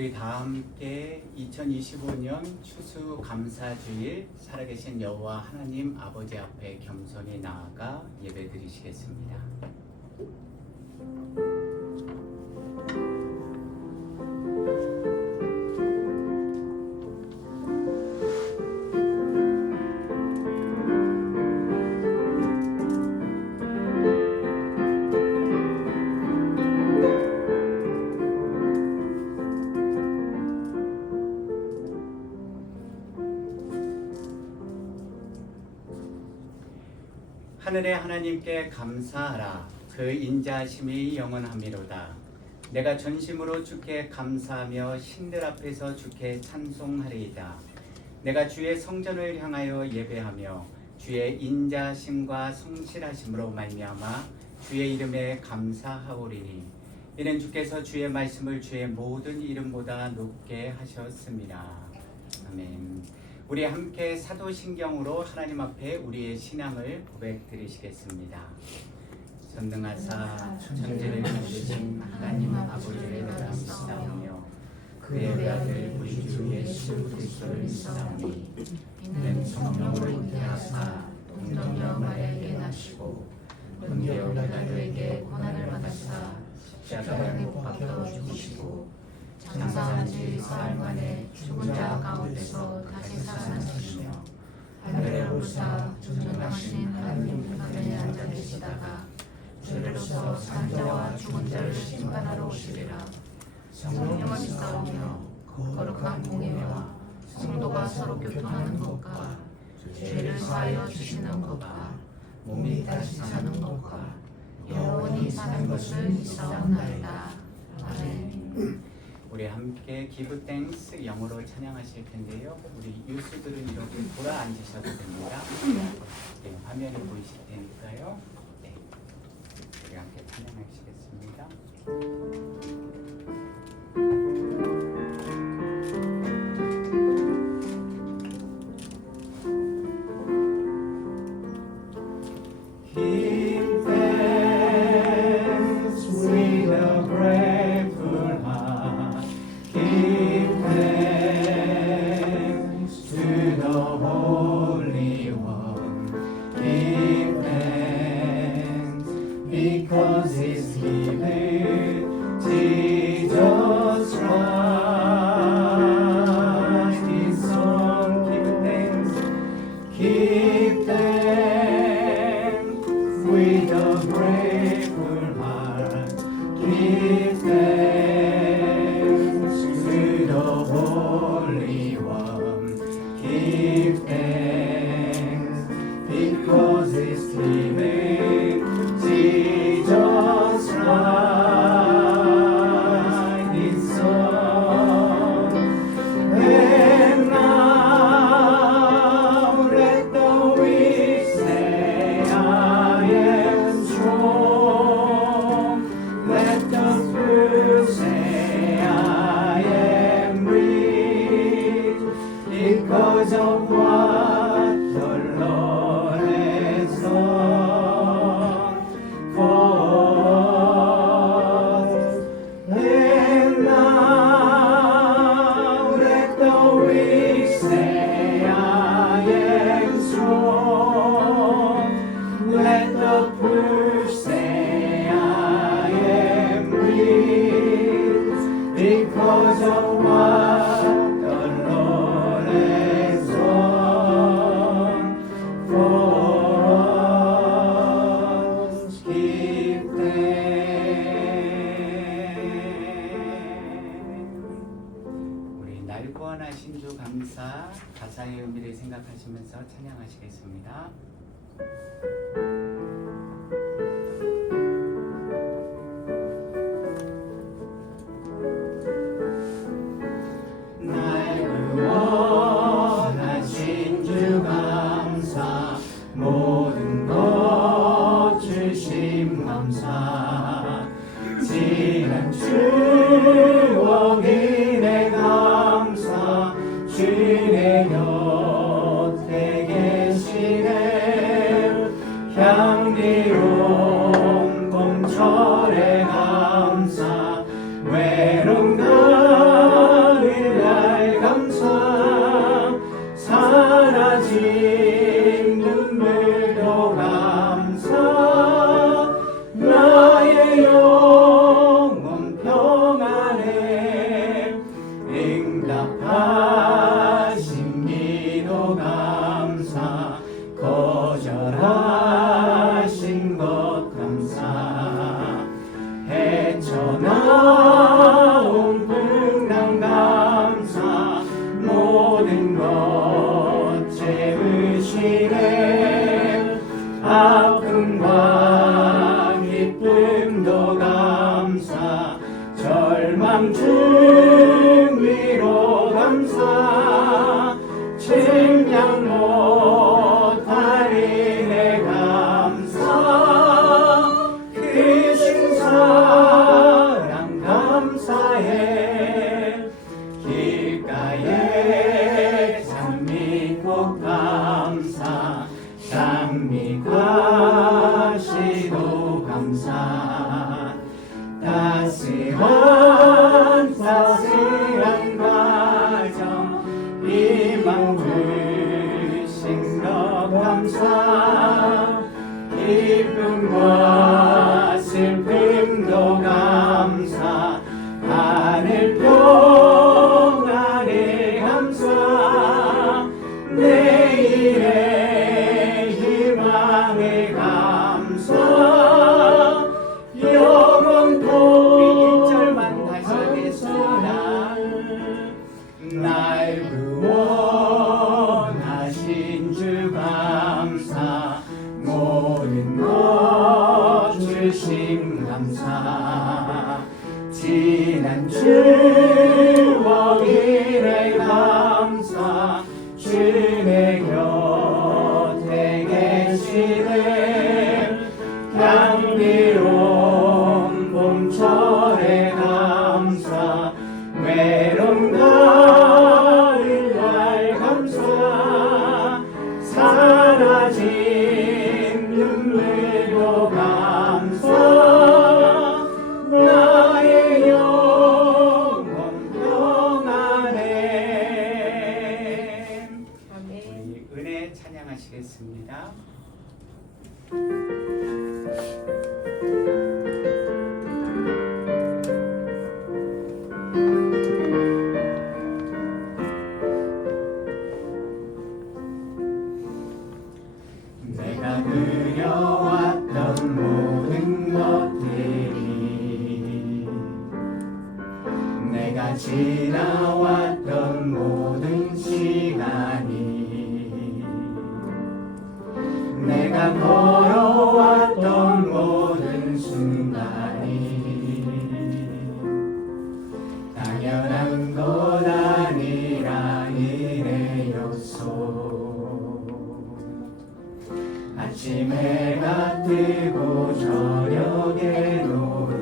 우리 다 함께 2025년 추수감사주일 살아계신 여호와 하나님 아버지 앞에 겸손히 나아가 예배드리시겠습니다. 하늘의 하나님께 감사하라. 그 인자하심이 영원함이로다. 내가 전심으로 주께 감사하며 신들 앞에서 주께 찬송하리이다. 내가 주의 성전을 향하여 예배하며 주의 인자하심과 성실하심으로 말미암아 주의 이름에 감사하오리니 이는 주께서 주의 말씀을 주의 모든 이름보다 높게 하셨습니다. 아멘. 우리 함께 사도신경으로 하나님 앞에 우리의 신앙을 고백드리시겠습니다. 전능하사 천지를 만드신 하나님 아버지를 믿사오며 그의 외아들 우리 주 예수 그리스도를 믿사오니 이는 성령으로 잉태하사 동정녀 마리아에게 나시고 본디오 빌라도에게 고난을 받으사 십자가에 못 박혀 죽으시고 장사한 지 사흘 만에 죽은 자 가운데서 다시 살아나시며 하늘에 오르사 전능하신 하나님 우편에 앉아 계시다가 죄로서 산자와 죽은 자를 심판하러 오시리라. 성령을 믿사오며 거룩한 공예와 성도가 서로 교통하는 것과 죄를 사하여 주시는 것과 몸이 다시 사는 것과 영원히 사는 것을 믿사옵나이다. 아멘. 우리 함께 기브 땡스 영어로 찬양하실 텐데요. 우리 유수들은 이렇게 돌아 앉으셔도 됩니다. 네, 화면이 보이실 테니까요. 네, 우리 함께 찬양하시겠습니다. Because His given Jesus Christ, His Son, give thanks with a grateful heart, give thanks to the Holy One, give thanks because His given Jesus Christ, His Son, and now let the weak say, I am strong. Let the poor say, I am rich, because of what the Lord has done for us. And now let the weak say, I am strong. Let the poor say, I am rich, because of what the Lord has done for us. Give thanks. 우리 날 구원하신 주 감사 가사의 의미를 생각하시면서 찬양하시겠습니다. 날 구원하신 주 감사, 모든 것 주심 감사, 지난 추억 인해 감사, 주의 곁에 계시네. 감사 장미과시도 감사 따스한 과정 이만 불신 것 감사 기쁨과 슬픔도 감사 하늘 평안에 감사 내일의 희망에 감사 영원토록 우리 1절만 다시 하겠습니다. 날 구원하신 주 감사 모든 것 주심 감사 지난 추억 이래 감사 주의 곁에 계시네 향기로운 봄철에 감사 외로움 가을 날 감사 사라진 눈물도 감사 나의 영혼 평안해. 우리 은혜 찬양하시겠습니다. 내가 그려왔던 모든 것들이 내가 지나왔던 모든 시간이 내가 걸어왔던 모든 순간이 당연한 것 아니라 이래였소 아침 해가 뜨고 저녁에 노을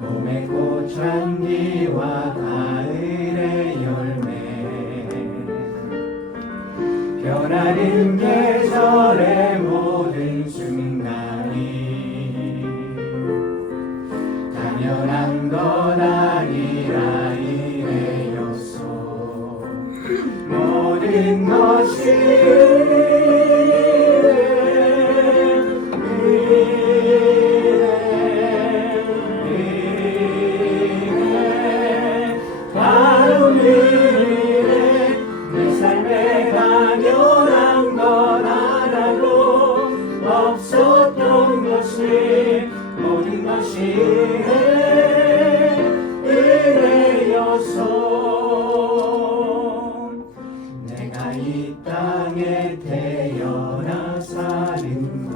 봄의 꽃향기와 가을의 열매 변하는 계절의 모든 순간이 당연한 것 아니라 이래였소 모든 것이 바로 이래 내 삶에 당연한 건 알아도 없었던 것이 모든 것이 은혜였소 내가 이 땅에 태어나 사는 것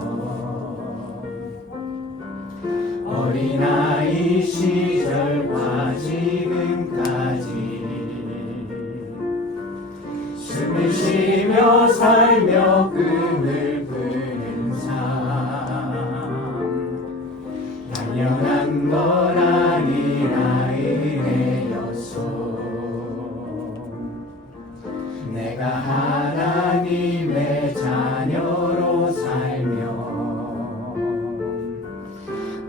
어린아이 시절과 지금까지 숨을 쉬며 살며 꿈을 꾸는 삶 당연한 것 아니라 이래였소 내가 하나님의 자녀로 살며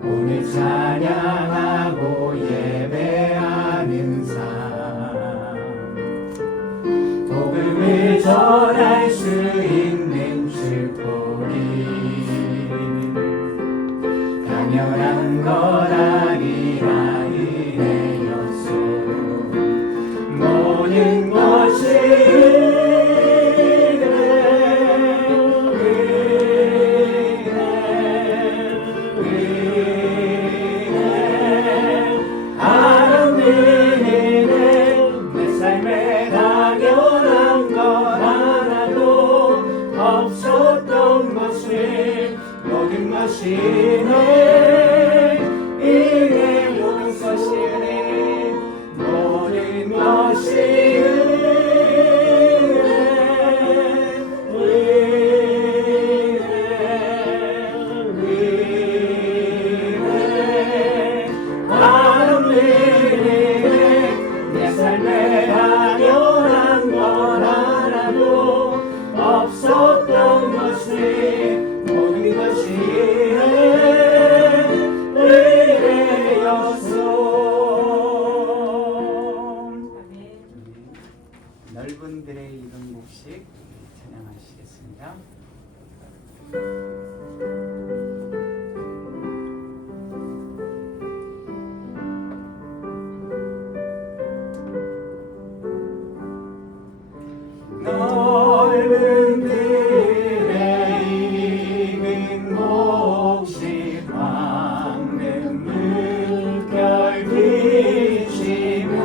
오늘 찬양하고 예배하는 삶 복음을 전할 수 있는 축복이 당연한 것 아니라 이래였소 모든 것이 내 삶에 당연한 것 하나도 없었던 것이 모든 것이 내 은혜 모든 것이 은혜 모든 것이 은혜 바로 은혜 내 삶에 당연한 것 하나도 하겠습니다. 넓은 들에 익은 몫이 밝는 물결 비치며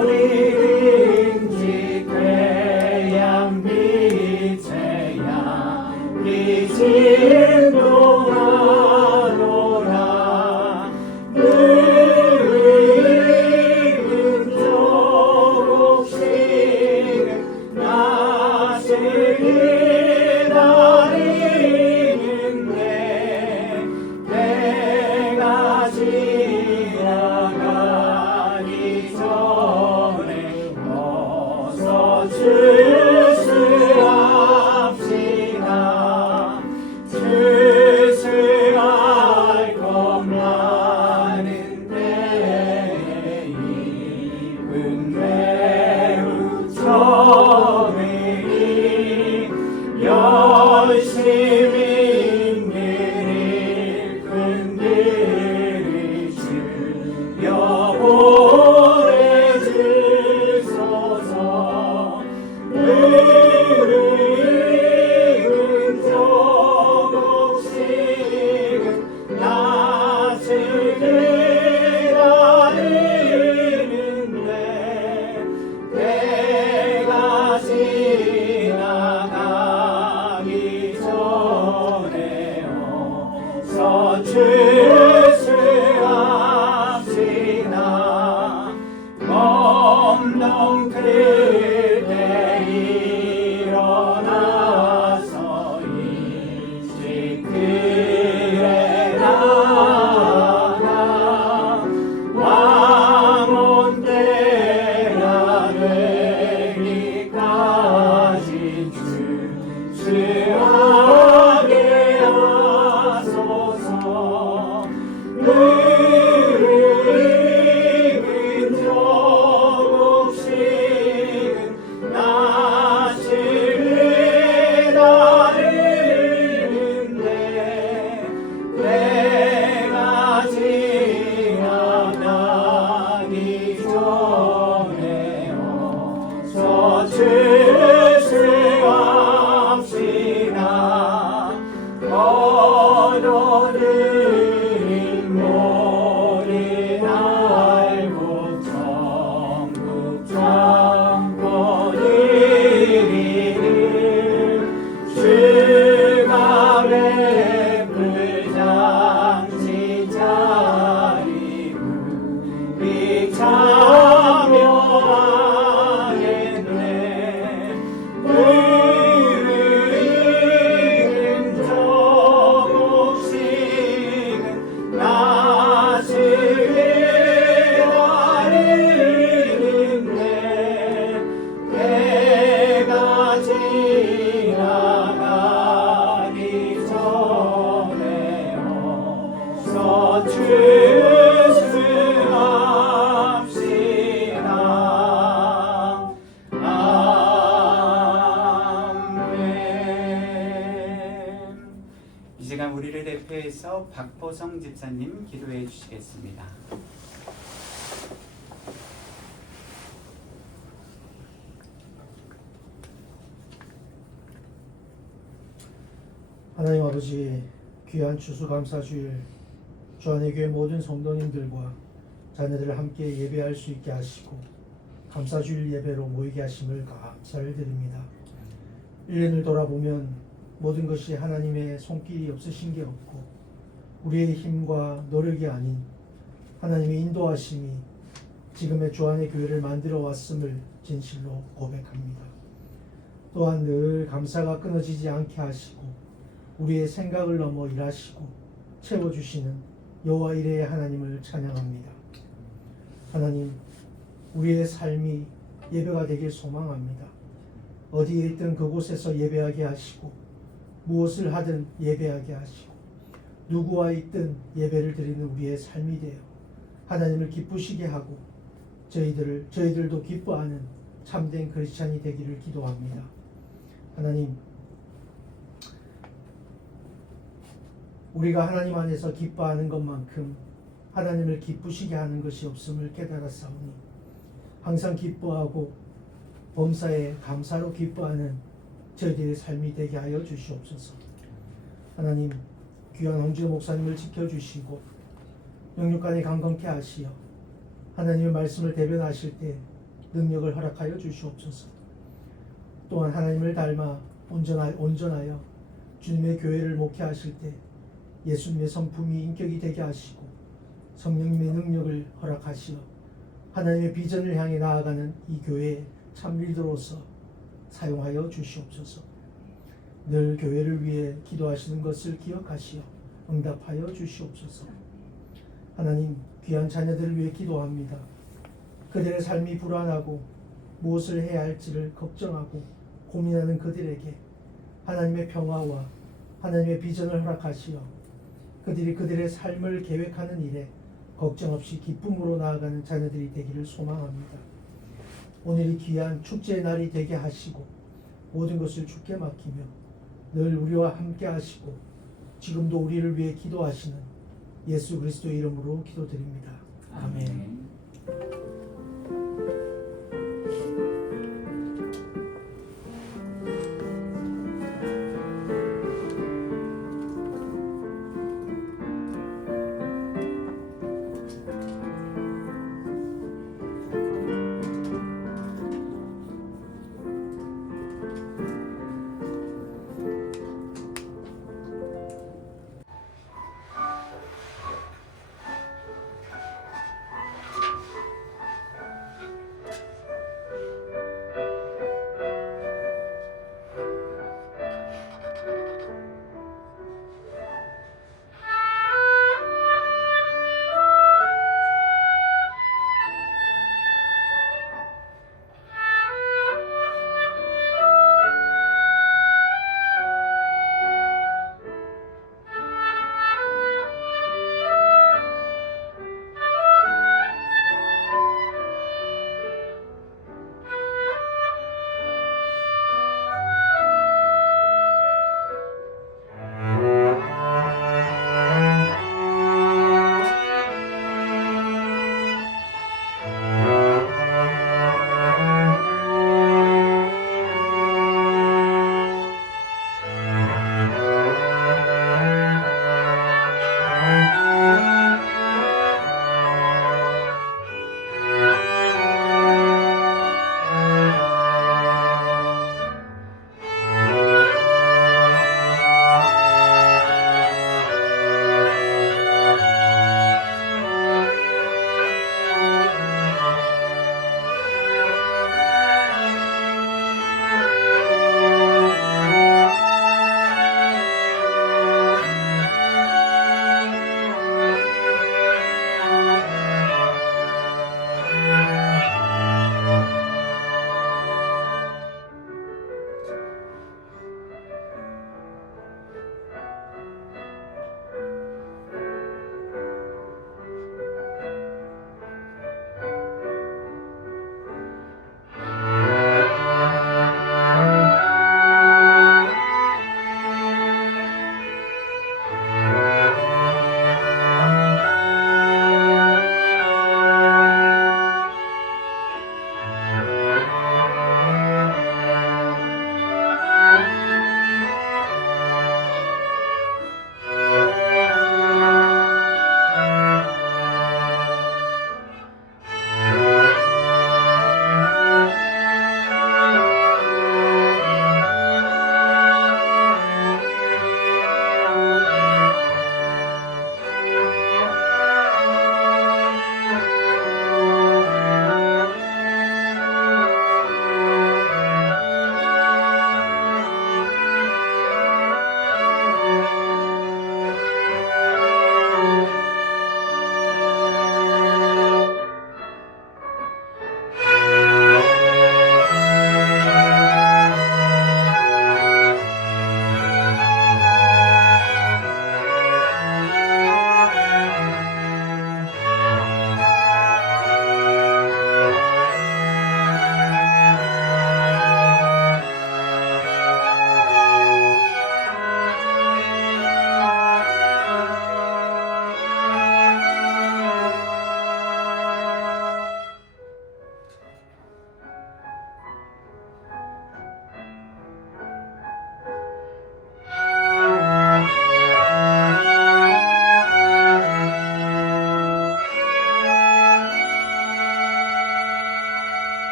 어디든지 태양빛에 향기 진동하노라. 출세할 것 많은 때에 입은 매우 처음이니 열심히 늘 일꾼들을 주여 보내주소서. 출세합시다. 몸동 그대 일어나서 일찍 그에 나가 왕온 때가 되기까지 출세하게 하소서. 늙은 조국식은 낯을 기다리는데 때가 지나가기 전에 어서 출세합시다. 얻어들인 모든 알고 전국 정권 이리를 주가 베풀 장치 자리 우리 참여하겠네. 늙은 조국식은 낯을 기다리는데 때가 지나가기 전에 어서 출세합시다. 아멘. 이 시간 우리를 대표해서 박보성 집사님 기도해 주시겠습니다. 하나님 아버지, 귀한 추수감사주일 주안의 교회 모든 성도님들과 자녀들을 함께 예배할 수 있게 하시고 감사주일 예배로 모이게 하심을 감사를 드립니다. 1년을 돌아보면 모든 것이 하나님의 손길이 없으신 게 없고 우리의 힘과 노력이 아닌 하나님의 인도하심이 지금의 주안의 교회를 만들어 왔음을 진실로 고백합니다. 또한 늘 감사가 끊어지지 않게 하시고 우리의 생각을 넘어 일하시고 채워주시는 여호와 이레의 하나님을 찬양합니다. 하나님, 우리의 삶이 예배가 되길 소망합니다. 어디에 있든 그곳에서 예배하게 하시고 무엇을 하든 예배하게 하시고 누구와 있든 예배를 드리는 우리의 삶이 되어 하나님을 기쁘시게 하고 저희들도 기뻐하는 참된 크리스찬이 되기를 기도합니다. 하나님, 우리가 하나님 안에서 기뻐하는 것만큼 하나님을 기쁘시게 하는 것이 없음을 깨달았사오니 항상 기뻐하고 범사에 감사로 기뻐하는 저희들의 삶이 되게 하여 주시옵소서. 하나님, 귀한 홍지호 목사님을 지켜주시고 영육간에 강건케 하시어 하나님의 말씀을 대변하실 때 능력을 허락하여 주시옵소서. 또한 하나님을 닮아 온전하여 주님의 교회를 목회하실 때 예수님의 성품이 인격이 되게 하시고 성령님의 능력을 허락하시어 하나님의 비전을 향해 나아가는 이 교회의 참 리더로서 사용하여 주시옵소서. 늘 교회를 위해 기도하시는 것을 기억하시어 응답하여 주시옵소서. 하나님, 귀한 자녀들을 위해 기도합니다. 그들의 삶이 불안하고 무엇을 해야 할지를 걱정하고 고민하는 그들에게 하나님의 평화와 하나님의 비전을 허락하시어 그들이 그들의 삶을 계획하는 일에 걱정 없이 기쁨으로 나아가는 자녀들이 되기를 소망합니다. 오늘이 귀한 축제의 날이 되게 하시고 모든 것을 주께 맡기며 늘 우리와 함께 하시고 지금도 우리를 위해 기도하시는 예수 그리스도의 이름으로 기도드립니다. 아멘.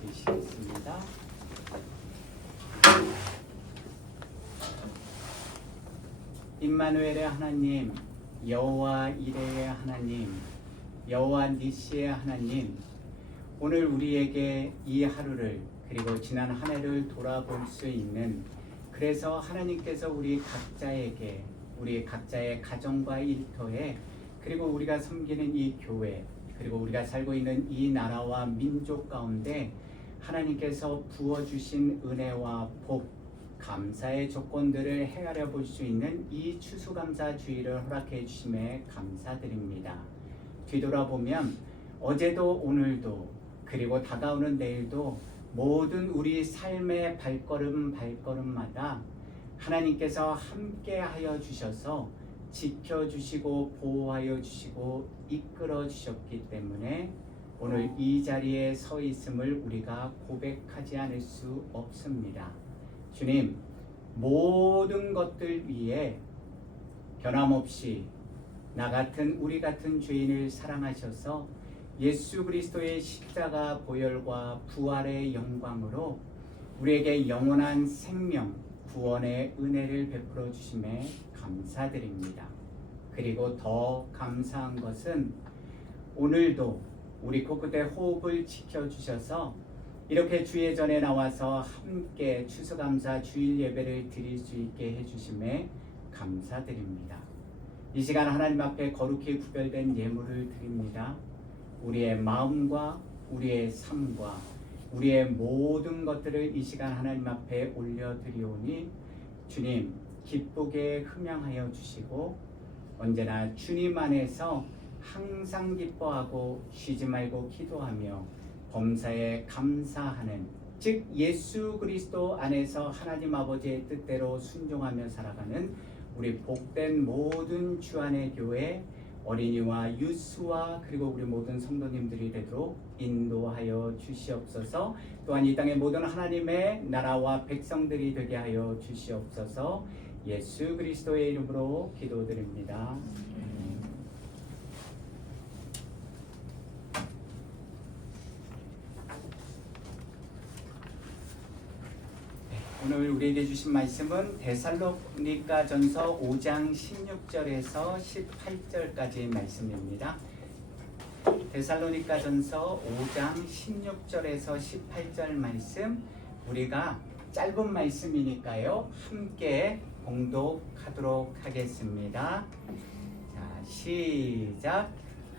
드리시겠습니다. 임마누엘의 하나님, 여호와 이레의 하나님, 여호와 니시의 하나님, 오늘 우리에게 이 하루를 그리고 지난 한 해를 돌아볼 수 있는, 그래서 하나님께서 우리 각자에게, 우리 각자의 가정과 일터에, 그리고 우리가 섬기는 이 교회, 그리고 우리가 살고 있는 이 나라와 민족 가운데 하나님께서 부어주신 은혜와 복, 감사의 조건들을 헤아려 볼 수 있는 이 추수감사주의를 허락해 주심에 감사드립니다. 뒤돌아보면 어제도 오늘도 그리고 다가오는 내일도 모든 우리 삶의 발걸음마다 하나님께서 함께하여 주셔서 지켜주시고 보호하여 주시고 이끌어 주셨기 때문에 오늘 이 자리에 서 있음을 우리가 고백하지 않을 수 없습니다. 주님, 모든 것들 위에 변함없이 나 같은 우리 같은 죄인을 사랑하셔서 예수 그리스도의 십자가 보혈과 부활의 영광으로 우리에게 영원한 생명, 구원의 은혜를 베풀어 주심에 감사드립니다. 그리고 더 감사한 것은 오늘도 우리 코끝에 호흡을 지켜주셔서 이렇게 주의 전에 나와서 함께 추수감사 주일 예배를 드릴 수 있게 해주심에 감사드립니다. 이 시간 하나님 앞에 거룩히 구별된 예물을 드립니다. 우리의 마음과 우리의 삶과 우리의 모든 것들을 이 시간 하나님 앞에 올려드리오니 주님 기쁘게 흠양하여 주시고 언제나 주님 안에서 항상 기뻐하고 쉬지 말고 기도하며 범사에 감사하는, 즉 예수 그리스도 안에서 하나님 아버지의 뜻대로 순종하며 살아가는 우리 복된 모든 주안의 교회 어린이와 유스와 그리고 우리 모든 성도님들이 되도록 인도하여 주시옵소서. 또한 이 땅의 모든 하나님의 나라와 백성들이 되게 하여 주시옵소서. 예수 그리스도의 이름으로 기도드립니다. 오늘 우리에게 주신 말씀은 데살로니가전서 5장 16절에서 18절까지 말씀입니다. 데살로니가전서 5장 16절에서 18절 말씀, 우리가 짧은 말씀이니까요 함께 봉독하도록 하겠습니다. 자, 시작.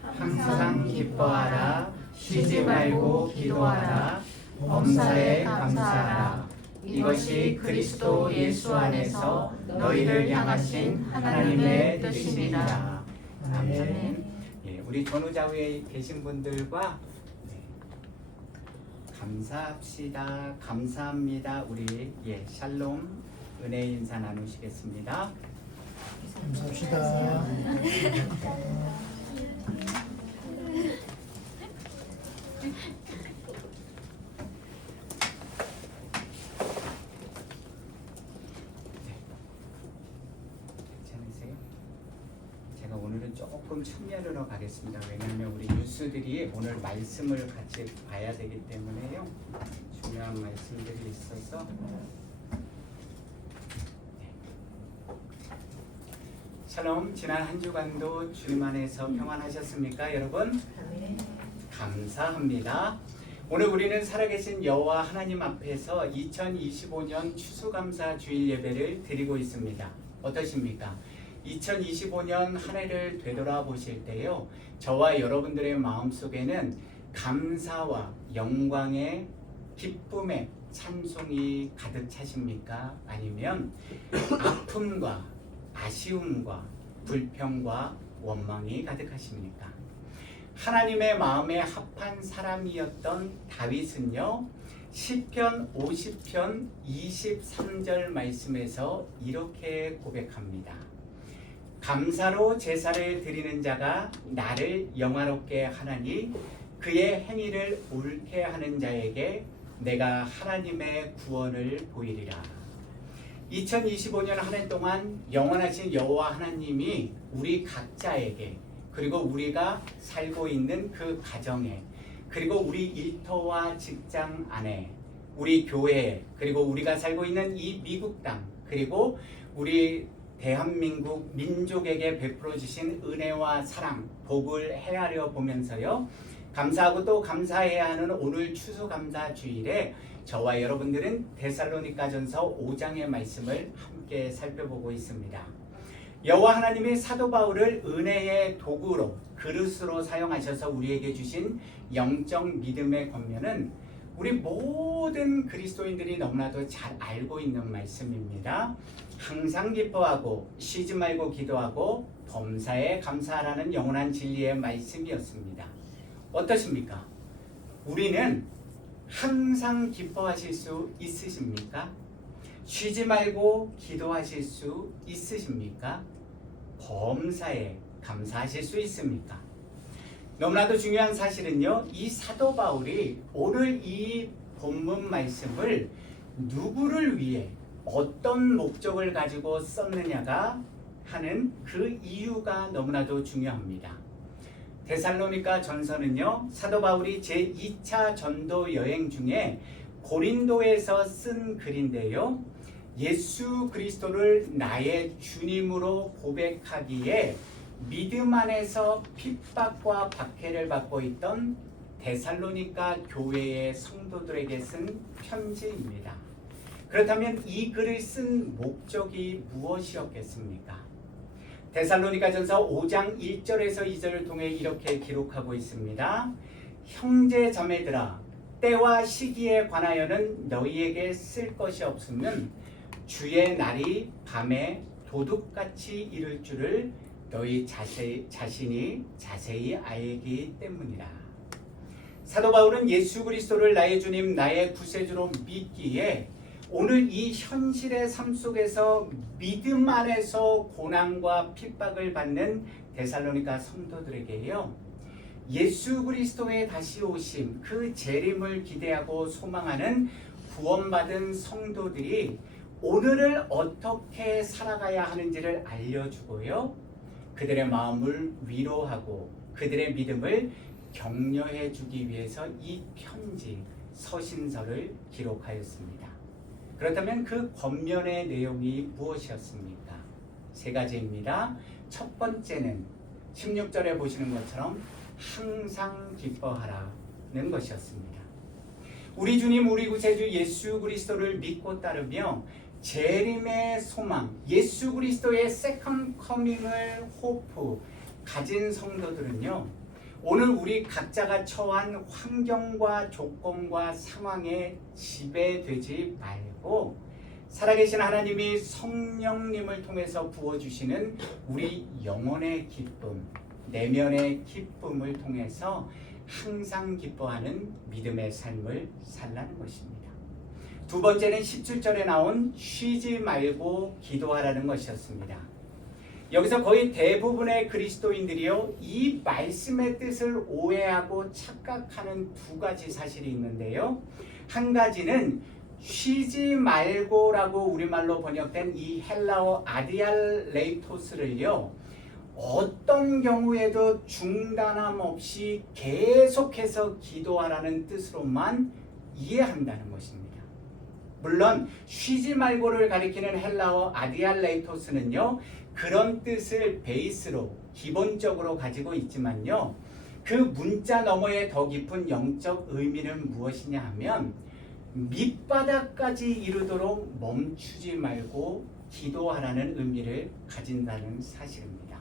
항상 기뻐하라, 쉬지 말고 기도하라, 범사에 감사하라. 이것이 그리스도 예수 안에서 너희를 향하신 하나님의 뜻입니다. 아멘. 예, 우리 전후좌우에 계신 분들과 감사합시다. 감사합니다. 우리 샬롬 은혜 인사 나누시겠습니다. 감사합시다. 오늘은 조금 측면으로 가겠습니다. 왜냐하면 우리 뉴스들이 오늘 말씀을 같이 봐야 되기 때문에요. 중요한 말씀들이 있어서. 샬롬, 지난 한 주간도 주님 안에서 평안하셨습니까, 여러분? 감사합니다. 오늘 우리는 살아계신 여호와 하나님 앞에서 2025년 추수감사 주일 예배를 드리고 있습니다. 어떠십니까? 2025년 한 해를 되돌아보실 때요, 저와 여러분들의 마음속에는 감사와 영광의 기쁨의 찬송이 가득 차십니까? 아니면 아픔과 아쉬움과 불평과 원망이 가득하십니까? 하나님의 마음에 합한 사람이었던 다윗은요, 시편 50편 23절 말씀에서 이렇게 고백합니다. 감사로 제사를 드리는 자가 나를 영화롭게 하나니 그의 행위를 옳게 하는 자에게 내가 하나님의 구원을 보이리라. 2025년 한 해 동안 영원하신 여호와 하나님이 우리 각자에게, 그리고 우리가 살고 있는 그 가정에, 그리고 우리 일터와 직장 안에, 우리 교회, 그리고 우리가 살고 있는 이 미국 땅, 그리고 우리 대한민국 민족에게 베풀어 주신 은혜와 사랑, 복을 헤아려 보면서요, 감사하고 또 감사해야 하는 오늘 추수감사주일에 저와 여러분들은 데살로니가전서 5장의 말씀을 함께 살펴보고 있습니다. 여호와 하나님이 사도 바울을 은혜의 도구로, 그릇으로 사용하셔서 우리에게 주신 영적 믿음의 권면은 우리 모든 그리스도인들이 너무나도 잘 알고 있는 말씀입니다. 항상 기뻐하고 쉬지 말고 기도하고 범사에 감사하라는 영원한 진리의 말씀이었습니다. 어떠십니까? 우리는 항상 기뻐하실 수 있으십니까? 쉬지 말고 기도하실 수 있으십니까? 범사에 감사하실 수 있습니까? 너무나도 중요한 사실은요, 이 사도 바울이 오늘 이 본문 말씀을 누구를 위해 어떤 목적을 가지고 썼느냐가 하는 그 이유가 너무나도 중요합니다. 데살로니가 전서는요, 사도 바울이 제2차 전도 여행 중에 고린도에서 쓴 글인데요, 예수 그리스도를 나의 주님으로 고백하기에 믿음 안에서 핍박과 박해를 받고 있던 데살로니가 교회의 성도들에게 쓴 편지입니다. 그렇다면 이 글을 쓴 목적이 무엇이었겠습니까? 데살로니가전서 5장 1절에서 2절을 통해 이렇게 기록하고 있습니다. 형제 자매들아, 때와 시기에 관하여는 너희에게 쓸 것이 없으면 주의 날이 밤에 도둑같이 이를 줄을 너희 자신이 자세히 알기 때문이라. 사도 바울은 예수 그리스도를 나의 주님, 나의 구세주로 믿기에 오늘 이 현실의 삶 속에서 믿음 안에서 고난과 핍박을 받는 데살로니가 성도들에게요, 예수 그리스도의 다시 오심, 그 재림을 기대하고 소망하는 구원받은 성도들이 오늘을 어떻게 살아가야 하는지를 알려주고요, 그들의 마음을 위로하고 그들의 믿음을 격려해 주기 위해서 이 편지, 서신서를 기록하였습니다. 그렇다면 그 권면의 내용이 무엇이었습니까? 세 가지입니다. 첫 번째는 16절에 보시는 것처럼 항상 기뻐하라는 것이었습니다. 우리 주님, 우리 구세주 예수 그리스도를 믿고 따르며 재림의 소망, 예수 그리스도의 세컨 커밍을 호프 가진 성도들은요, 오늘 우리 각자가 처한 환경과 조건과 상황에 지배되지 말고 살아계신 하나님이 성령님을 통해서 부어주시는 우리 영혼의 기쁨, 내면의 기쁨을 통해서 항상 기뻐하는 믿음의 삶을 살라는 것입니다. 두 번째는 17절에 나온 쉬지 말고 기도하라는 것이었습니다. 여기서 거의 대부분의 그리스도인들이요, 이 말씀의 뜻을 오해하고 착각하는 두 가지 사실이 있는데요. 한 가지는 쉬지 말고라고 우리말로 번역된 이 헬라어 아디알레이토스를요, 어떤 경우에도 중단함 없이 계속해서 기도하라는 뜻으로만 이해한다는 것입니다. 물론 쉬지 말고를 가리키는 헬라어 아디알레이토스는요, 그런 뜻을 베이스로 기본적으로 가지고 있지만요, 그 문자 너머에 더 깊은 영적 의미는 무엇이냐 하면 밑바닥까지 이르도록 멈추지 말고 기도하라는 의미를 가진다는 사실입니다.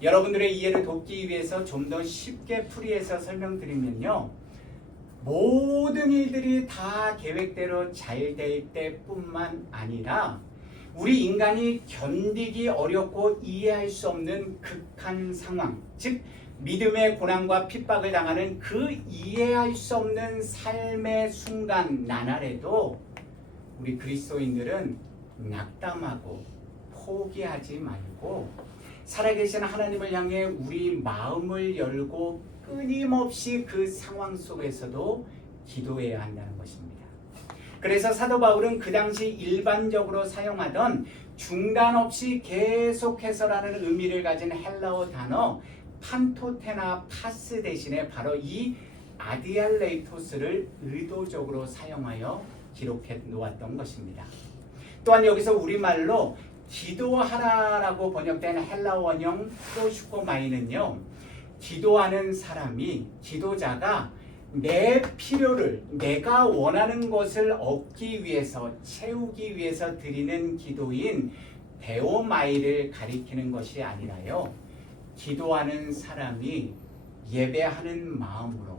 여러분들의 이해를 돕기 위해서 좀 더 쉽게 풀이해서 설명드리면요, 모든 일들이 다 계획대로 잘 될 때뿐만 아니라 우리 인간이 견디기 어렵고 이해할 수 없는 극한 상황, 즉 믿음의 고난과 핍박을 당하는 그 이해할 수 없는 삶의 순간 나날에도 우리 그리스도인들은 낙담하고 포기하지 말고 살아계신 하나님을 향해 우리 마음을 열고 끊임없이 그 상황 속에서도 기도해야 한다는 것입니다. 그래서 사도 바울은 그 당시 일반적으로 사용하던 중단 없이 계속해서라는 의미를 가진 헬라어 단어 판토테나 파스 대신에 바로 이 아디알레이토스를 의도적으로 사용하여 기록해 놓았던 것입니다. 또한 여기서 우리말로 기도하라라고 번역된 헬라어 원형 프로슈코마이는요, 기도하는 사람이, 기도자가 내 필요를, 내가 원하는 것을 얻기 위해서, 채우기 위해서 드리는 기도인 데오마이를 가리키는 것이 아니라요, 기도하는 사람이 예배하는 마음으로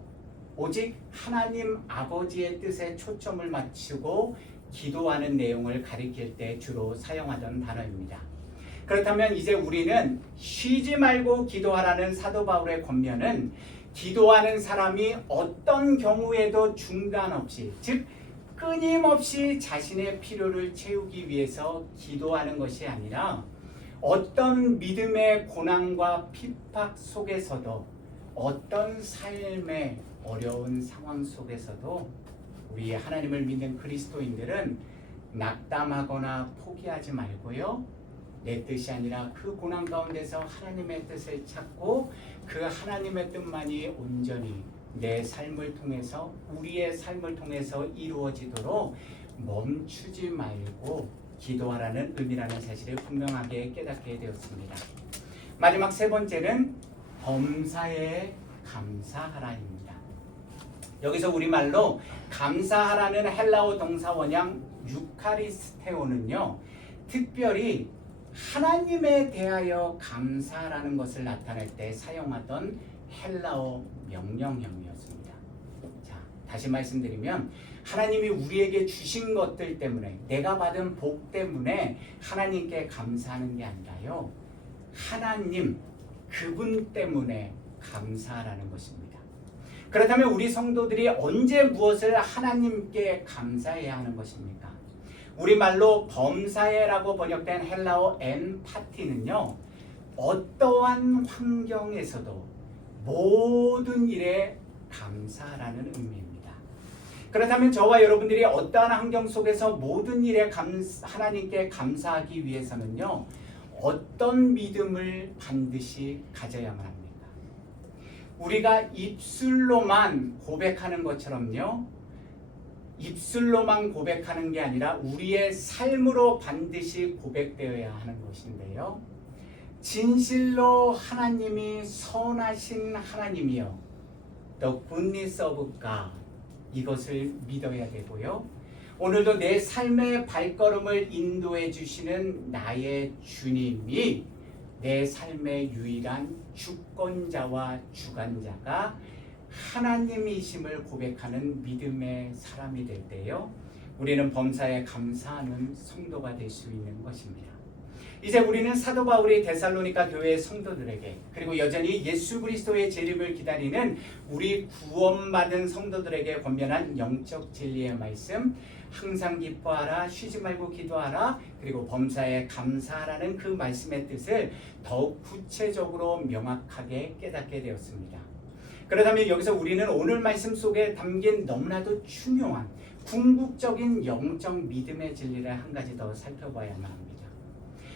오직 하나님 아버지의 뜻에 초점을 맞추고 기도하는 내용을 가리킬 때 주로 사용하던 단어입니다. 그렇다면 이제 우리는 쉬지 말고 기도하라는 사도 바울의 권면은 기도하는 사람이 어떤 경우에도 중단 없이, 즉 끊임없이 자신의 필요를 채우기 위해서 기도하는 것이 아니라 어떤 믿음의 고난과 핍박 속에서도, 어떤 삶의 어려운 상황 속에서도 우리 하나님을 믿는 그리스도인들은 낙담하거나 포기하지 말고요, 내 뜻이 아니라 그 고난 가운데서 하나님의 뜻을 찾고 그 하나님의 뜻만이 온전히 내 삶을 통해서, 우리의 삶을 통해서 이루어지도록 멈추지 말고 기도하라는 의미라는 사실을 분명하게 깨닫게 되었습니다. 마지막 세 번째는 범사에 감사하라입니다. 여기서 우리말로 감사하라는 헬라어 동사 원형 유카리스테오는요, 특별히 하나님에 대하여 감사하라는 것을 나타낼 때 사용하던 헬라어 명령형이었습니다. 자, 다시 말씀드리면 하나님이 우리에게 주신 것들 때문에, 내가 받은 복 때문에 하나님께 감사하는 게 아니라요, 하나님 그분 때문에 감사하라는 것입니다. 그렇다면 우리 성도들이 언제 무엇을 하나님께 감사해야 하는 것입니까? 우리말로 범사에라고 번역된 헬라어 엔파티는요, 어떠한 환경에서도 모든 일에 감사라는 의미입니다. 그렇다면 저와 여러분들이 어떠한 환경 속에서 모든 일에 하나님께 감사하기 위해서는요, 어떤 믿음을 반드시 가져야만 합니까? 우리가 입술로만 고백하는 것처럼요, 입술로만 고백하는 게 아니라 우리의 삶으로 반드시 고백되어야 하는 것인데요, 진실로 하나님이 선하신 하나님이요, The goodness of God, 이것을 믿어야 되고요, 오늘도 내 삶의 발걸음을 인도해 주시는 나의 주님이 내 삶의 유일한 주권자와 주관자가 하나님이심을 고백하는 믿음의 사람이 될 때요, 우리는 범사에 감사하는 성도가 될 수 있는 것입니다. 이제 우리는 사도 바울이 데살로니가 교회의 성도들에게, 그리고 여전히 예수 그리스도의 재림을 기다리는 우리 구원받은 성도들에게 권면한 영적 진리의 말씀, 항상 기뻐하라, 쉬지 말고 기도하라, 그리고 범사에 감사하라는 그 말씀의 뜻을 더욱 구체적으로 명확하게 깨닫게 되었습니다. 그렇다면 여기서 우리는 오늘 말씀 속에 담긴 너무나도 중요한 궁극적인 영적 믿음의 진리를 한 가지 더 살펴봐야만 합니다.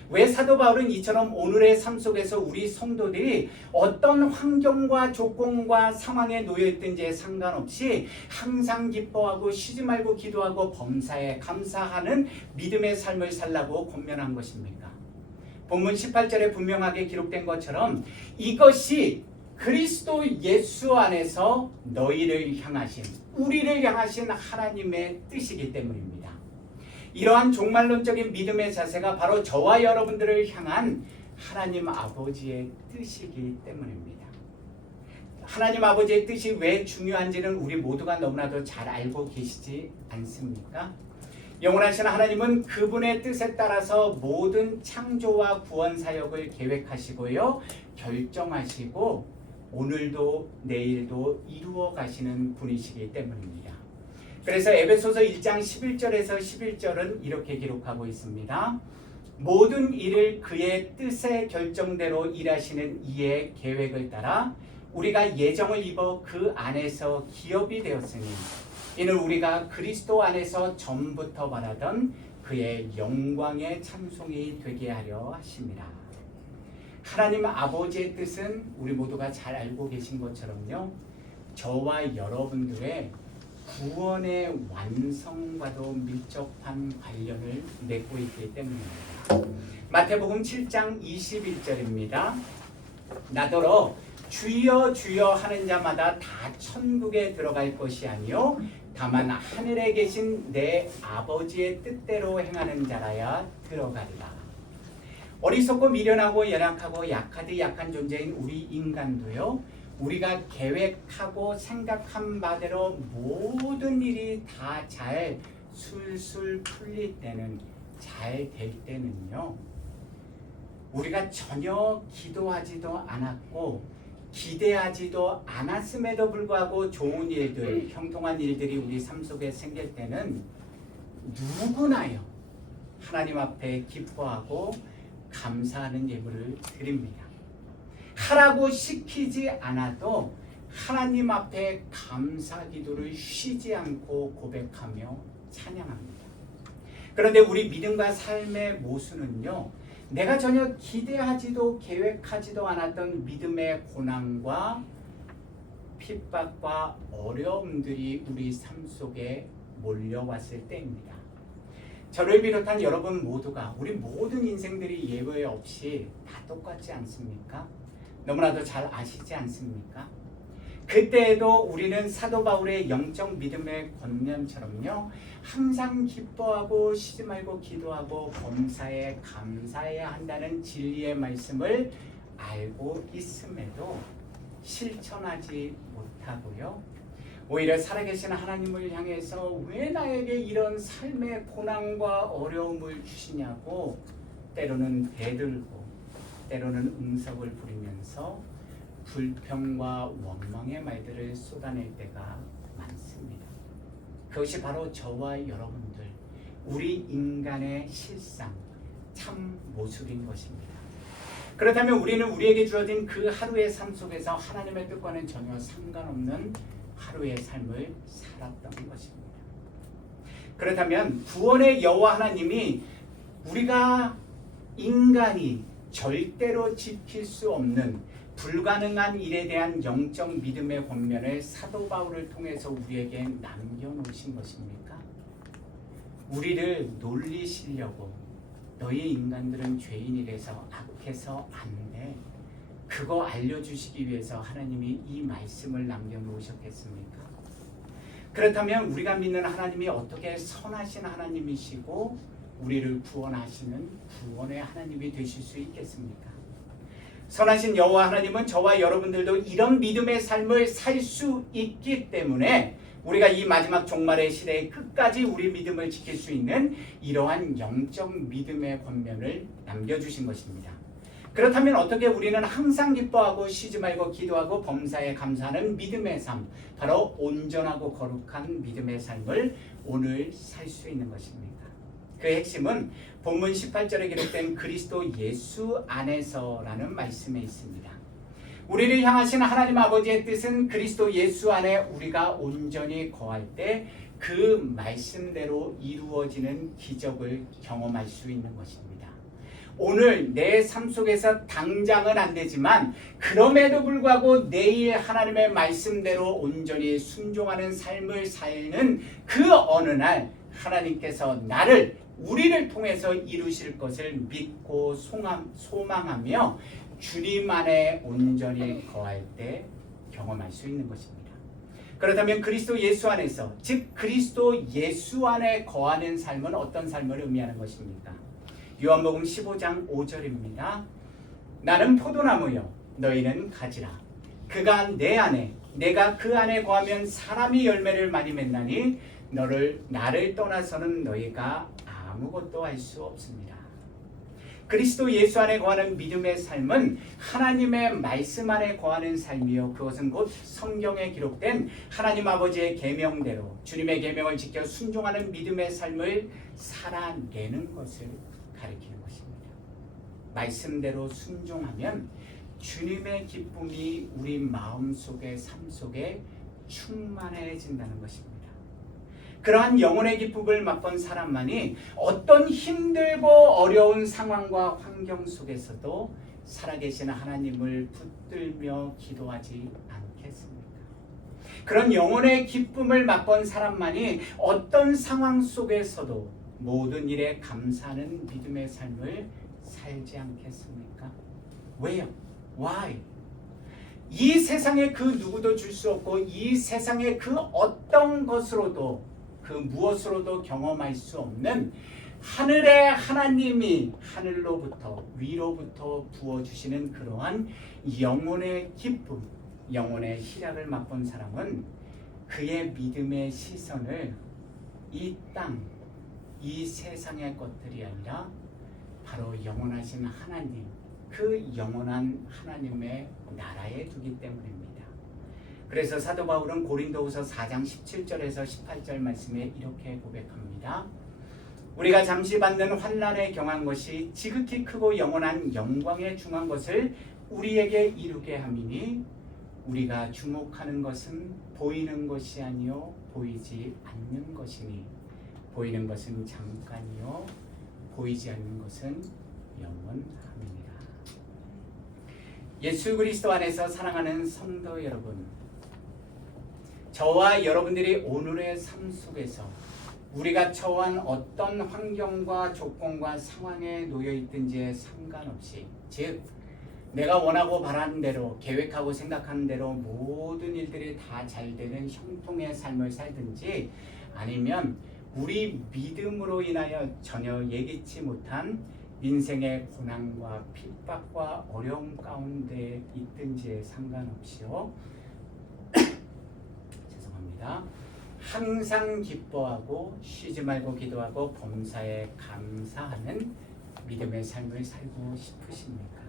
왜 사도 바울은 이처럼 오늘의 삶 속에서 우리 성도들이 어떤 환경과 조건과 상황에 놓여있든지에 상관없이 항상 기뻐하고 쉬지 말고 기도하고 범사에 감사하는 믿음의 삶을 살라고 권면한 것입니까? 본문 18절에 분명하게 기록된 것처럼 이것이 그리스도 예수 안에서 너희를 향하신, 우리를 향하신 하나님의 뜻이기 때문입니다. 이러한 종말론적인 믿음의 자세가 바로 저와 여러분들을 향한 하나님 아버지의 뜻이기 때문입니다. 하나님 아버지의 뜻이 왜 중요한지는 우리 모두가 너무나도 잘 알고 계시지 않습니까? 영원하신 하나님은 그분의 뜻에 따라서 모든 창조와 구원 사역을 계획하시고요, 결정하시고 오늘도 내일도 이루어 가시는 분이시기 때문입니다. 그래서 에베소서 1장 11절에서 11절은 이렇게 기록하고 있습니다. 모든 일을 그의 뜻의 결정대로 일하시는 이의 계획을 따라 우리가 예정을 입어 그 안에서 기업이 되었으니 이는 우리가 그리스도 안에서 전부터 바라던 그의 영광의 찬송이 되게 하려 하심이라. 하나님 아버지의 뜻은 우리 모두가 잘 알고 계신 것처럼요, 저와 여러분들의 구원의 완성과도 밀접한 관련을 맺고 있기 때문입니다. 마태복음 7장 21절입니다. 나더러 주여 주여 하는 자마다 다 천국에 들어갈 것이 아니요 다만 하늘에 계신 내 아버지의 뜻대로 행하는 자라야 들어가리라. 어리석고 미련하고 연약하고 약하디 약한 존재인 우리 인간도요, 우리가 계획하고 생각한 바대로 모든 일이 다 잘 술술 풀릴 때는, 잘 될 때는요, 우리가 전혀 기도하지도 않았고 기대하지도 않았음에도 불구하고 좋은 일들, 형통한 일들이 우리 삶 속에 생길 때는 누구나요, 하나님 앞에 기뻐하고 감사하는 예물을 드립니다. 하라고 시키지 않아도 하나님 앞에 감사 기도를 쉬지 않고 고백하며 찬양합니다. 그런데 우리 믿음과 삶의 모순은요, 내가 전혀 기대하지도 계획하지도 않았던 믿음의 고난과 핍박과 어려움들이 우리 삶 속에 몰려왔을 때입니다. 저를 비롯한 여러분 모두가, 우리 모든 인생들이 예외 없이 다 똑같지 않습니까? 너무나도 잘 아시지 않습니까? 그때에도 우리는 사도 바울의 영적 믿음의 권면처럼요, 항상 기뻐하고 쉬지 말고 기도하고 범사에 감사해야 한다는 진리의 말씀을 알고 있음에도 실천하지 못하고요, 오히려 살아계신 하나님을 향해서 왜 나에게 이런 삶의 고난과 어려움을 주시냐고 때로는 대들고 때로는 응석을 부리면서 불평과 원망의 말들을 쏟아낼 때가 많습니다. 그것이 바로 저와 여러분들, 우리 인간의 실상, 참 모습인 것입니다. 그렇다면 우리는 우리에게 주어진 그 하루의 삶 속에서 하나님의 뜻과는 전혀 상관없는 하루의 삶을 살았던 것입니다. 그렇다면 구원의 여호와 하나님이 우리가 인간이 절대로 지킬 수 없는 불가능한 일에 대한 영적 믿음의 권면을 사도 바울을 통해서 우리에게 남겨놓으신 것입니까? 우리를 놀리시려고 너희 인간들은 죄인이라서 악해서 안 돼, 그거 알려주시기 위해서 하나님이 이 말씀을 남겨놓으셨겠습니까? 그렇다면 우리가 믿는 하나님이 어떻게 선하신 하나님이시고 우리를 구원하시는 구원의 하나님이 되실 수 있겠습니까? 선하신 여호와 하나님은 저와 여러분들도 이런 믿음의 삶을 살 수 있기 때문에 우리가 이 마지막 종말의 시대에 끝까지 우리 믿음을 지킬 수 있는 이러한 영적 믿음의 권면을 남겨주신 것입니다. 그렇다면 어떻게 우리는 항상 기뻐하고 쉬지 말고 기도하고 범사에 감사하는 믿음의 삶, 바로 온전하고 거룩한 믿음의 삶을 오늘 살 수 있는 것입니까? 그 핵심은 본문 18절에 기록된 그리스도 예수 안에서라는 말씀에 있습니다. 우리를 향하신 하나님 아버지의 뜻은 그리스도 예수 안에 우리가 온전히 거할 때 그 말씀대로 이루어지는 기적을 경험할 수 있는 것입니다. 오늘 내 삶 속에서 당장은 안 되지만 그럼에도 불구하고 내일 하나님의 말씀대로 온전히 순종하는 삶을 사는 그 어느 날 하나님께서 우리를 통해서 이루실 것을 믿고 소망하며 주님 안에 온전히 거할 때 경험할 수 있는 것입니다. 그렇다면 그리스도 예수 안에서, 즉 그리스도 예수 안에 거하는 삶은 어떤 삶을 의미하는 것입니까? 요한복음 15장 5절입니다. 나는 포도나무요 너희는 가지라. 그가 내 안에 내가 그 안에 거하면 사람이 열매를 많이 맺나니 나를 떠나서는 너희가 아무것도 할 수 없습니다. 그리스도 예수 안에 거하는 믿음의 삶은 하나님의 말씀 안에 거하는 삶이요, 그것은 곧 성경에 기록된 하나님 아버지의 계명대로 주님의 계명을 지켜 순종하는 믿음의 삶을 살아내는 것을 가리키는 것입니다. 말씀대로 순종하면 주님의 기쁨이 우리 마음속에 삶 속에 충만해진다는 것입니다. 그러한 영혼의 기쁨을 맛본 사람만이 어떤 힘들고 어려운 상황과 환경 속에서도 살아계신 하나님을 붙들며 기도하지 않겠습니까? 그런 영혼의 기쁨을 맛본 사람만이 어떤 상황 속에서도 모든 일에 감사하는 믿음의 삶을 살지 않겠습니까? 왜요? Why? 이 세상에 그 누구도 줄 수 없고 이 세상에 그 어떤 것으로도 그 무엇으로도 경험할 수 없는 하늘의 하나님이 하늘로부터 위로부터 부어주시는 그러한 영혼의 기쁨, 영혼의 희락을 맛본 사람은 그의 믿음의 시선을 이 땅, 이 세상의 것들이 아니라 바로 영원하신 하나님, 그 영원한 하나님의 나라에 두기 때문입니다. 그래서 사도 바울은 고린도후서 4장 17절에서 18절 말씀에 이렇게 고백합니다. 우리가 잠시 받는 환난에 경한 것이 지극히 크고 영원한 영광에 중한 것을 우리에게 이루게 함이니 우리가 주목하는 것은 보이는 것이 아니요 보이지 않는 것이니 보이는 것은 잠깐이요 보이지 않는 것은 영원함이니라. 예수 그리스도 안에서 사랑하는 성도 여러분, 저와 여러분들이 오늘의 삶 속에서 우리가 처한 어떤 환경과 조건과 상황에 놓여 있든지에 상관없이, 즉 내가 원하고 바라는 대로 계획하고 생각하는 대로 모든 일들이 다 잘 되는 형통의 삶을 살든지 아니면 우리 믿음으로 인하여 전혀 예기치 못한 인생의 고난과 핍박과 어려움 가운데 있든지에 상관없이요 죄송합니다. 항상 기뻐하고 쉬지 말고 기도하고 범사에 감사하는 믿음의 삶을 살고 싶으십니까?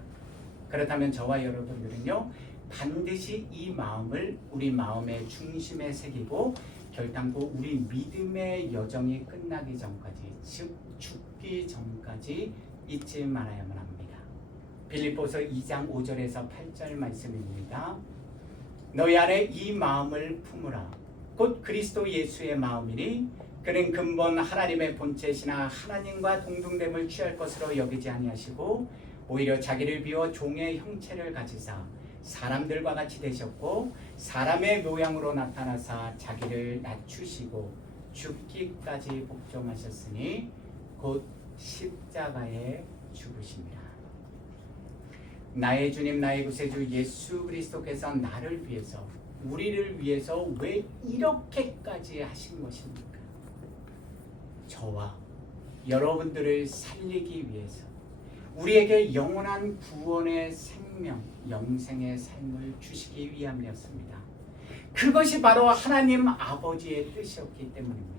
그렇다면 저와 여러분들은요 반드시 이 마음을 우리 마음의 중심에 새기고 결단코 우리 믿음의 여정이 끝나기 전까지, 즉 죽기 전까지 잊지 말아야만 합니다. 빌립보서 2장 5절에서 8절 말씀입니다. 너희 안에 이 마음을 품으라. 곧 그리스도 예수의 마음이니 그는 근본 하나님의 본체시나 하나님과 동등됨을 취할 것으로 여기지 아니하시고 오히려 자기를 비워 종의 형체를 가지사 사람들과 같이 되셨고 사람의 모양으로 나타나사 자기를 낮추시고 죽기까지 복종하셨으니 곧 십자가에 죽으십니다. 나의 주님 나의 구세주 예수 그리스도께서 나를 위해서 우리를 위해서 왜 이렇게까지 하신 것입니까? 저와 여러분들을 살리기 위해서 우리에게 영원한 구원의 생명, 영생의 삶을 주시기 위함이었습니다. 그것이 바로 하나님 아버지의 뜻이었기 때문입니다.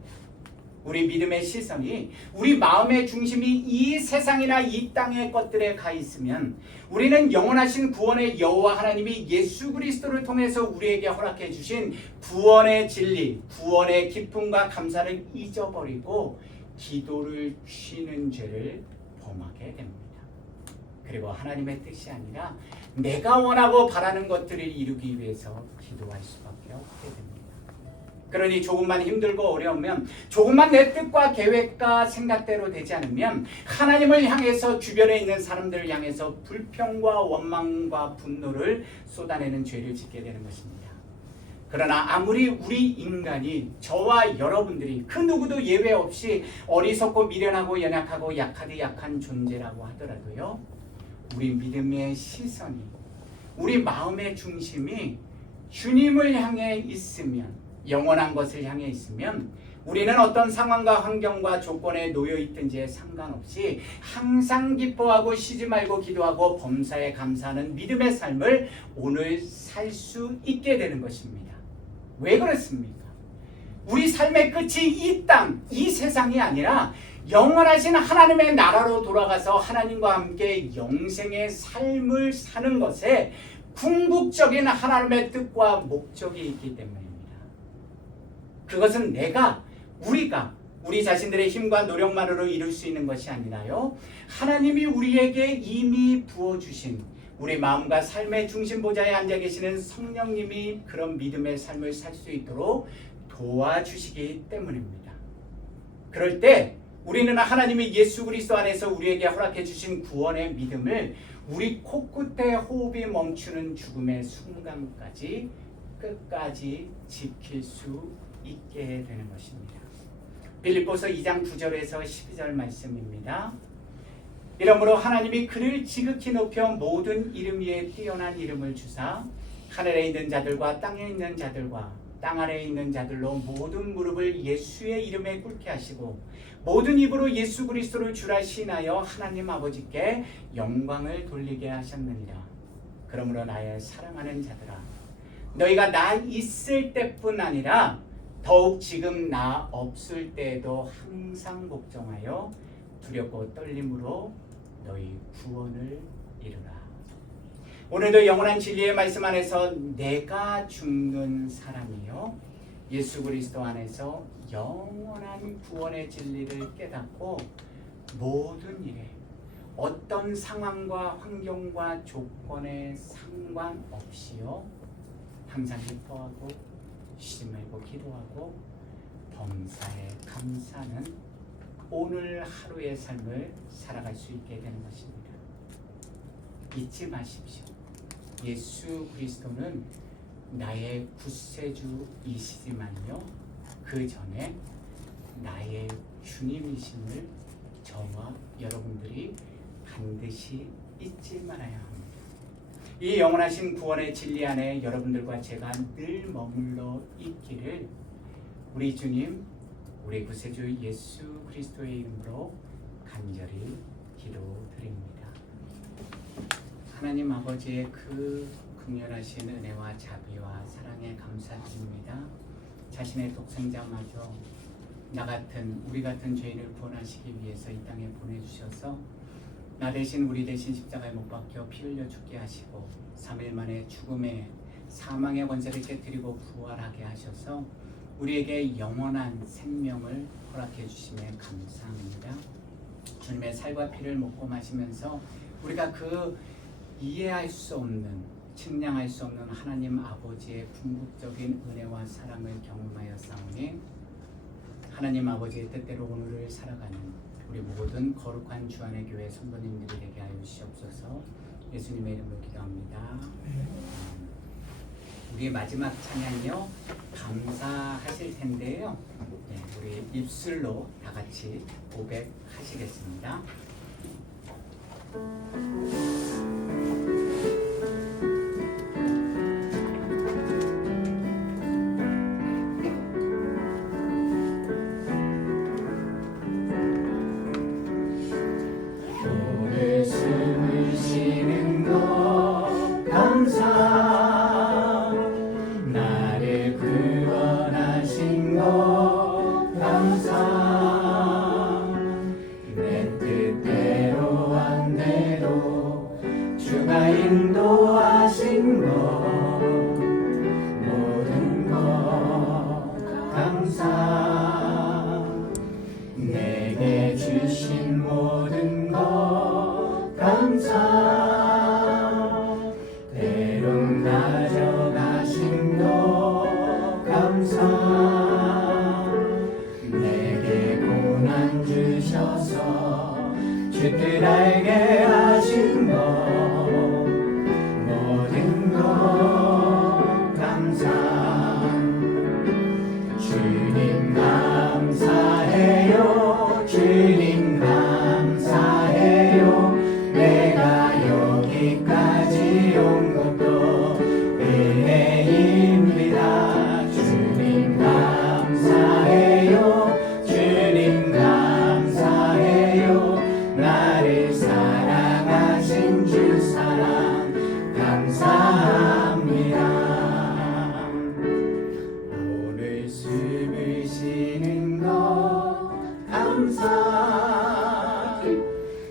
우리 믿음의 시선이 우리 마음의 중심이 이 세상이나 이 땅의 것들에 가 있으면 우리는 영원하신 구원의 여호와 하나님이 예수 그리스도를 통해서 우리에게 허락해 주신 구원의 진리, 구원의 기쁨과 감사를 잊어버리고 기도를 쉬는 죄를 범하게 됩니다. 그리고 하나님의 뜻이 아니라 내가 원하고 바라는 것들을 이루기 위해서 기도할 수밖에 없게 됩니다. 그러니 조금만 힘들고 어려우면, 조금만 내 뜻과 계획과 생각대로 되지 않으면 하나님을 향해서, 주변에 있는 사람들을 향해서 불평과 원망과 분노를 쏟아내는 죄를 짓게 되는 것입니다. 그러나 아무리 우리 인간이, 저와 여러분들이 그 누구도 예외 없이 어리석고 미련하고 연약하고 약하디 약한 존재라고 하더라도요, 우리 믿음의 시선이, 우리 마음의 중심이 주님을 향해 있으면, 영원한 것을 향해 있으면 우리는 어떤 상황과 환경과 조건에 놓여 있든지에 상관없이 항상 기뻐하고 쉬지 말고 기도하고 범사에 감사하는 믿음의 삶을 오늘 살 수 있게 되는 것입니다. 왜 그렇습니까? 우리 삶의 끝이 이 땅, 이 세상이 아니라 영원하신 하나님의 나라로 돌아가서 하나님과 함께 영생의 삶을 사는 것에 궁극적인 하나님의 뜻과 목적이 있기 때문입니다. 그것은 우리가 우리 자신들의 힘과 노력만으로 이룰 수 있는 것이 아니라요, 하나님이 우리에게 이미 부어주신, 우리 마음과 삶의 중심 보좌에 앉아 계시는 성령님이 그런 믿음의 삶을 살 수 있도록 도와주시기 때문입니다. 그럴 때 우리는 하나님이 예수 그리스도 안에서 우리에게 허락해 주신 구원의 믿음을 우리 코끝에 호흡이 멈추는 죽음의 순간까지 끝까지 지킬 수 있게 되는 것입니다. 빌립보서 2장 9절에서 12절 말씀입니다. 이러므로 하나님이 그를 지극히 높여 모든 이름 위에 뛰어난 이름을 주사 하늘에 있는 자들과 땅에 있는 자들과 땅 아래에 있는 자들로 모든 무릎을 예수의 이름에 꿇게 하시고 모든 입으로 예수 그리스도를 주라 시인하여 하나님 아버지께 영광을 돌리게 하셨느니라. 그러므로 나의 사랑하는 자들아, 너희가 나 있을 때뿐 아니라 더욱 지금 나 없을 때에도 항상 복종하여 두렵고 떨림으로 너희 구원을 이루라. 오늘도 영원한 진리의 말씀 안에서 내가 죽는 사람이요 예수 그리스도 안에서 영원한 구원의 진리를 깨닫고 모든 일에 어떤 상황과 환경과 조건에 상관없이요 항상 기뻐하고 쉬지 말고 기도하고 범사에 감사하는 오늘 하루의 삶을 살아갈 수 있게 되는 것입니다. 잊지 마십시오. 예수 그리스도는 나의 구세주이시지만요 그 전에 나의 주님이심을 저와 여러분들이 반드시 잊지 말아야 합니다. 이 영원하신 구원의 진리 안에 여러분들과 제가 늘 머물러 있기를 우리 주님, 우리 구세주 예수 그리스도의 이름으로 간절히 기도드립니다. 하나님 아버지의 그 극렬하신 은혜와 자비와 사랑에 감사드립니다. 자신의 독생자마저 나 같은 우리 같은 죄인을 구원하시기 위해서 이 땅에 보내주셔서 나 대신 우리 대신 십자가에 못 박혀 피 흘려 죽게 하시고 3일 만에 죽음의 사망의 권세를 깨뜨리고 부활하게 하셔서 우리에게 영원한 생명을 허락해 주심에 감사합니다. 주님의 살과 피를 먹고 마시면서 우리가 그 이해할 수 없는 측량할 수 없는 하나님 아버지의 궁극적인 은혜와 사랑을 경험하여 싸우니 하나님 아버지의 뜻대로 오늘을 살아가는 우리 모든 거룩한 주안의 교회 성도님들이 되게 하여 주시옵소서. 예수님의 이름으로 기도합니다. 우리 마지막 찬양이요 감사하실 텐데요. 네, 우리 입술로 다 같이 고백하시겠습니다. 오늘 숨을 쉬는 것 감사, 나를 구원하신 것 감사, 내 뜻대로 안 돼도 주가 인도하신 것 모든 것 감사, 내게 주신 모든 것 감사, 때론 가져가신 것 감사, 내게 고난 주셔서 주 뜻 알게 하신 것 모든 것 감사, 주님 감사해요, 주님 감사해요, 내가 여기까지 온 것도 은혜입니다. 주님 감사해요, 주님 감사해요, 나를 사랑하신 주 사랑 감사합니다. 오늘 숨을 쉬는 것 감사,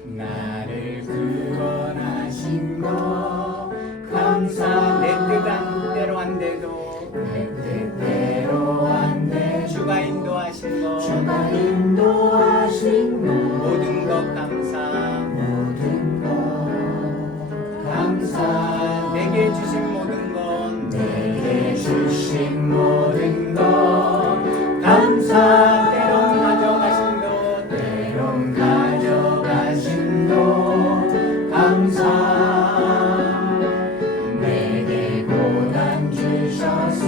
나를 구원하신 것 감사, 내 뜻대로 안 돼도 내 뜻대로 안 돼 주가 인도하신 것 주가 인도하신 것 모든 것 감사, 모든 것 감사, 내게 주신 모든 것 내게 주신 모든 것 감사, 때론 가져가신 것 때론 가져가신 것 감사, 내게 고난 주셔서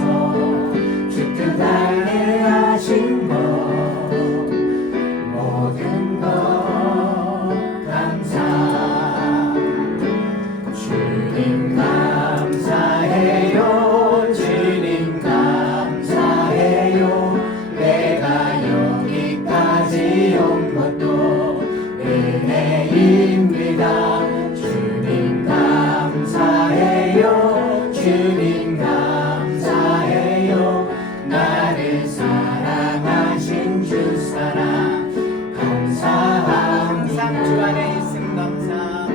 사랑 감사합니다. 항상 주 안에 있음 감사.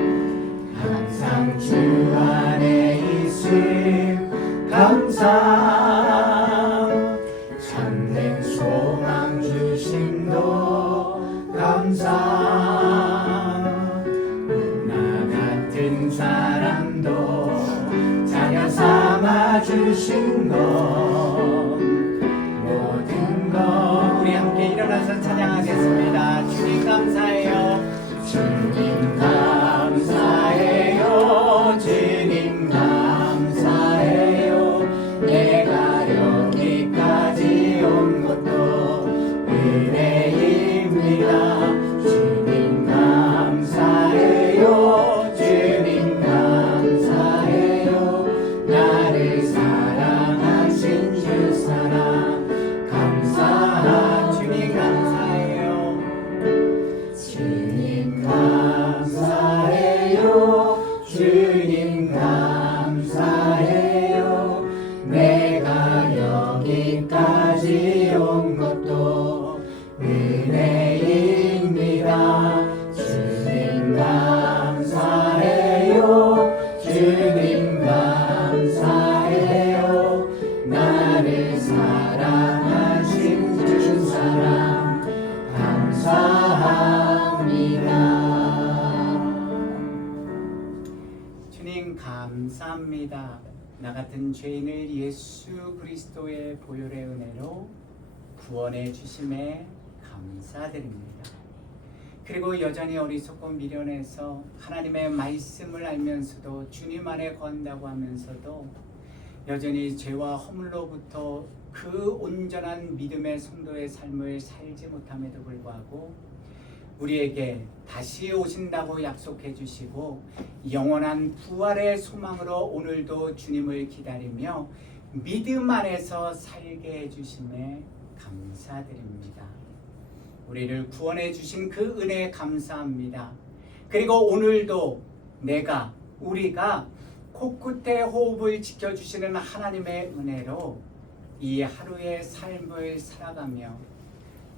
항상 주 안에 있음 감사. 참된 소망 주심도 감사. 나 같은 사람도 자녀 삼아 주신 것 모든 것 우리 함께 일어나서 찬양하겠습니다. 주님 감사해요. 주님 감사해요. 주님 감사해요. 내가 여기까지 온 것도 은혜입니다. 주님 감사해요. 주님 감사해요. 나를 사랑하신 주 사랑 감사합니다. 주님 감사해요. 주님 감사해요. 주님 감사해요. 내가 여기까지 온 것도 은혜입니다. 주님 감사해요. 주님 감사해요. 나를 사랑하신 주 사랑 감사합니다. 주님 감사합니다. 나 같은 죄인을 예수 그리스도의 보혈의 은혜로 구원해 주심에 감사드립니다. 그리고 여전히 어리석고 미련해서 하나님의 말씀을 알면서도 주님 안에 거한다고 하면서도 여전히 죄와 허물로부터 그 온전한 믿음의 성도의 삶을 살지 못함에도 불구하고 우리에게 다시 오신다고 약속해 주시고 영원한 부활의 소망으로 오늘도 주님을 기다리며 믿음 안에서 살게 해 주심에 감사드립니다. 우리를 구원해 주신 그 은혜에 감사합니다. 그리고 오늘도 우리가 코끝의 호흡을 지켜주시는 하나님의 은혜로 이 하루의 삶을 살아가며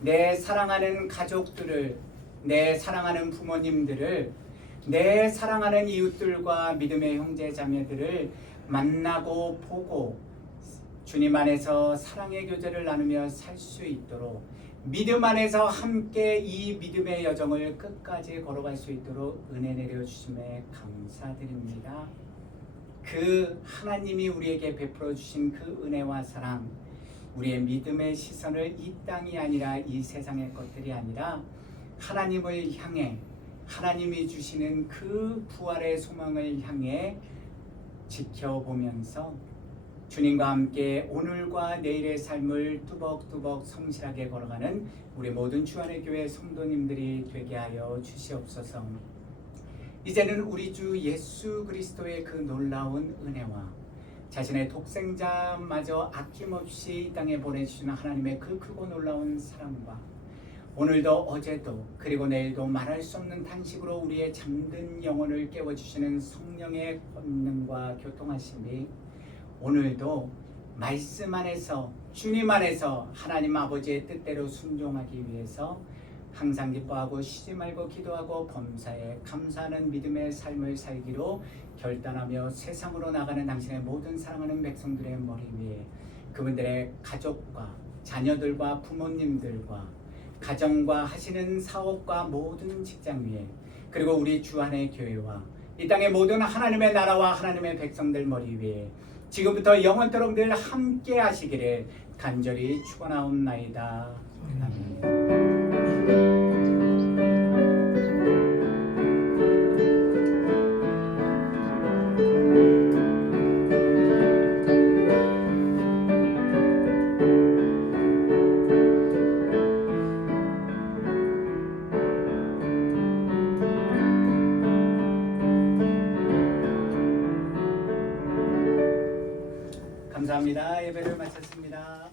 내 사랑하는 가족들을, 내 사랑하는 부모님들을, 내 사랑하는 이웃들과 믿음의 형제 자매들을 만나고 보고 주님 안에서 사랑의 교제를 나누며 살 수 있도록 믿음 안에서 함께 이 믿음의 여정을 끝까지 걸어갈 수 있도록 은혜 내려주심에 감사드립니다. 그 하나님이 우리에게 베풀어 주신 그 은혜와 사랑, 우리의 믿음의 시선을 이 땅이 아니라 이 세상의 것들이 아니라 하나님을 향해, 하나님이 주시는 그 부활의 소망을 향해 지켜보면서 주님과 함께 오늘과 내일의 삶을 뚜벅뚜벅 성실하게 걸어가는 우리 모든 주안의 교회 성도님들이 되게 하여 주시옵소서. 이제는 우리 주 예수 그리스도의 그 놀라운 은혜와 자신의 독생자마저 아낌없이 이 땅에 보내주시는 하나님의 그 크고 놀라운 사랑과 오늘도 어제도 그리고 내일도 말할 수 없는 탄식으로 우리의 잠든 영혼을 깨워주시는 성령의 권능과 교통하심이 오늘도 말씀 안에서 주님 안에서 하나님 아버지의 뜻대로 순종하기 위해서 항상 기뻐하고 쉬지 말고 기도하고 범사에 감사하는 믿음의 삶을 살기로 결단하며 세상으로 나가는 당신의 모든 사랑하는 백성들의 머리 위에 그분들의 가족과 자녀들과 부모님들과 가정과 하시는 사업과 모든 직장 위에 그리고 우리 주안의 교회와 이 땅의 모든 하나님의 나라와 하나님의 백성들 머리 위에 지금부터 영원토록 늘 함께 하시기를 간절히 축원하옵나이다. 아멘. 감사합니다. 예배를 마쳤습니다.